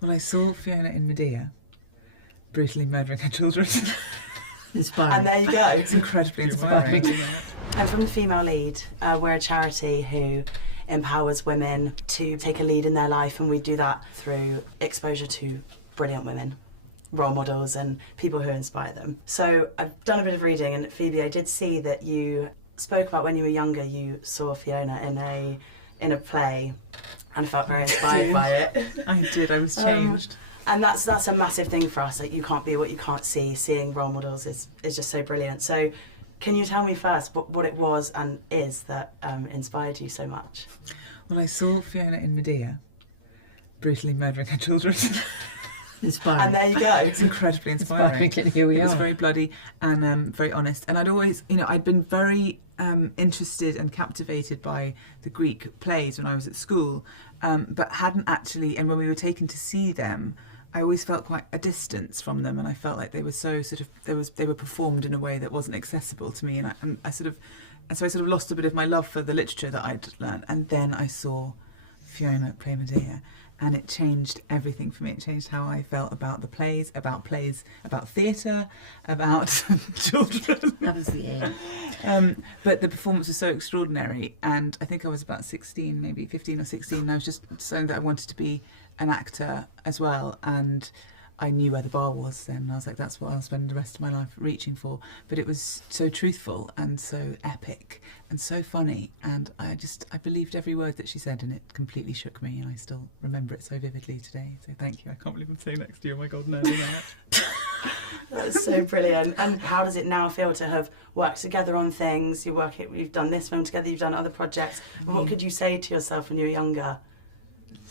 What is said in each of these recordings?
Well, I saw Fiona in Medea brutally murdering her children. Inspiring. And there you go. It's incredibly inspiring. And from the female lead, we're a charity who empowers women to take a lead in their life, and we do that through exposure to brilliant women, role models and people who inspire them. So I've done a bit of reading, and Phoebe, I did see that you spoke about when you were younger you saw Fiona in a play and felt very inspired by it. I did, I was changed. And that's a massive thing for us. Like, you can't be what you can't see. Seeing role models is just so brilliant. So can you tell me first what it was and is that inspired you so much? Well, I saw Fiona in Medea brutally murdering her children. Inspiring. And there you go. It's incredibly inspiring. And here we It was are. very bloody and very honest. And I'd always, I'd been very interested and captivated by the Greek plays when I was at school, but hadn't actually, and when we were taken to see them, I always felt quite a distance from them, and I felt like they were so they were performed in a way that wasn't accessible to me, and I sort of lost a bit of my love for the literature that I'd learned. And then I saw Fiona play Medea, and it changed everything for me. It changed how I felt about the plays, about theatre, about children. That was the aim. But the performance was so extraordinary, and I think I was about 16, maybe 15 or 16, and I was just saying that I wanted to be an actor as well, and I knew where the bar was then, and I was like, that's what I'll spend the rest of my life reaching for. But it was so truthful and so epic and so funny, and I believed every word that she said, and it completely shook me, and I still remember it so vividly today. So thank you. I can't believe I'm sitting next to you. Oh my God, no, that. That's so brilliant. And how does it now feel to have worked together on things? You've done this film together, you've done other projects. And what could you say to yourself when you were younger?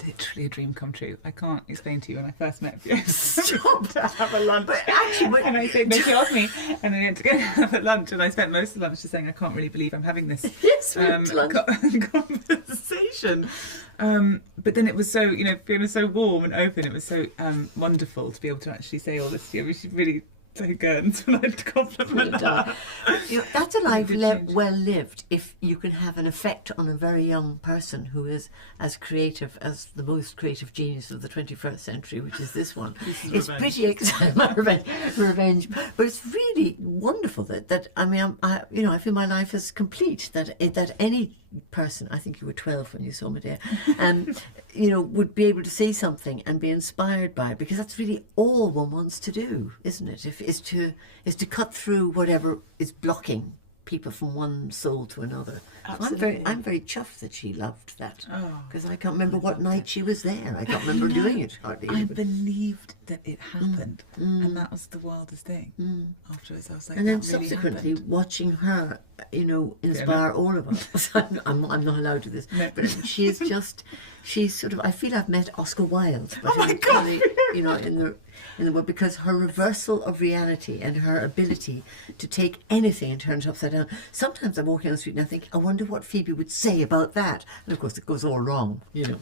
Literally a dream come true. I can't explain to you when I first met Fiona. Stop. To have a lunch. But actually, And I said, no, she asked me, and then we went to go have a lunch, and I spent most of lunch just saying, I can't really believe I'm having this yes, we went to lunch. conversation. But then it was so, Fiona's so warm and open. It was so wonderful to be able to actually say all this to you. I mean, she really took guns when I'd compliment her. That's a life It did change. well lived if you can have an effect on a very young person who is as creative as the most creative genius of the 21st century, which is this one. It's revenge. pretty exciting. Revenge. But it's really wonderful that I feel my life is complete, that any person, I think you were 12 when you saw Medea, would be able to say something and be inspired by it, because that's really all one wants to do, isn't it? Is to cut through whatever is blocking people from one soul to another. Absolutely. I'm very chuffed that she loved that, Oh, because I can't remember what night she was there. I can't remember doing it hardly. I believed that it happened, and that was the wildest thing. Afterwards, I was like, And then that really subsequently happened. watching her, inspire all of us. I'm not allowed to this, No. but she's sort of. I feel I've met Oscar Wilde, but Oh my God! in the world, because her reversal of reality and her ability to take anything and turn it upside down. Sometimes I'm walking on the street and I think, I wonder what Phoebe would say about that. And of course, it goes all wrong. A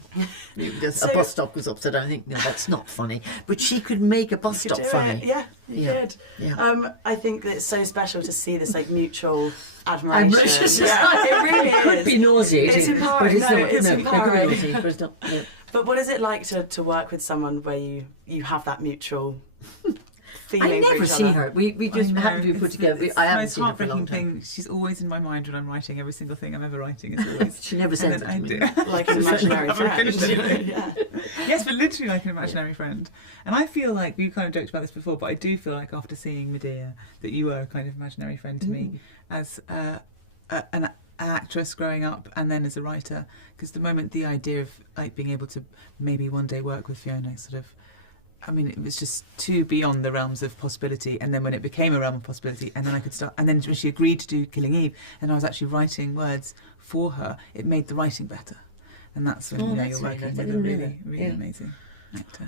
bus stop goes upside down. I think, no, that's not funny. But she could make a bus You could stop do funny. it. Yeah, you could. Yeah. I think that it's so special to see this mutual admiration. Admiration. Yeah, it really It could is. be nauseating. It's empowering. But No, it it's could be empowering. nauseating, but it's not. Yeah. But what is it like to work with someone where you have that mutual feeling I for never each see other? her. We just I know, happen to be put it's together. the I haven't most seen her for a long heartbreaking time. thing. She's always in my mind when I'm writing every single thing I'm ever writing. It's always. She never sends it And to then me. I do. Like an imaginary I haven't friend. finished it. Yeah. Yes, but literally like an imaginary friend. And I feel like, we kind of joked about this before, but I do feel like after seeing Medea that you were a kind of imaginary friend to me as an actress growing up, and then as a writer, because the idea of like being able to maybe one day work with Fiona it was just too beyond the realms of possibility. And then when it became a realm of possibility, and then I could start, and then when she agreed to do Killing Eve, and I was actually writing words for her, it made the writing better. And that's when Oh, that's you're very working nice. I with a didn't know really, that. really Yeah. amazing actor.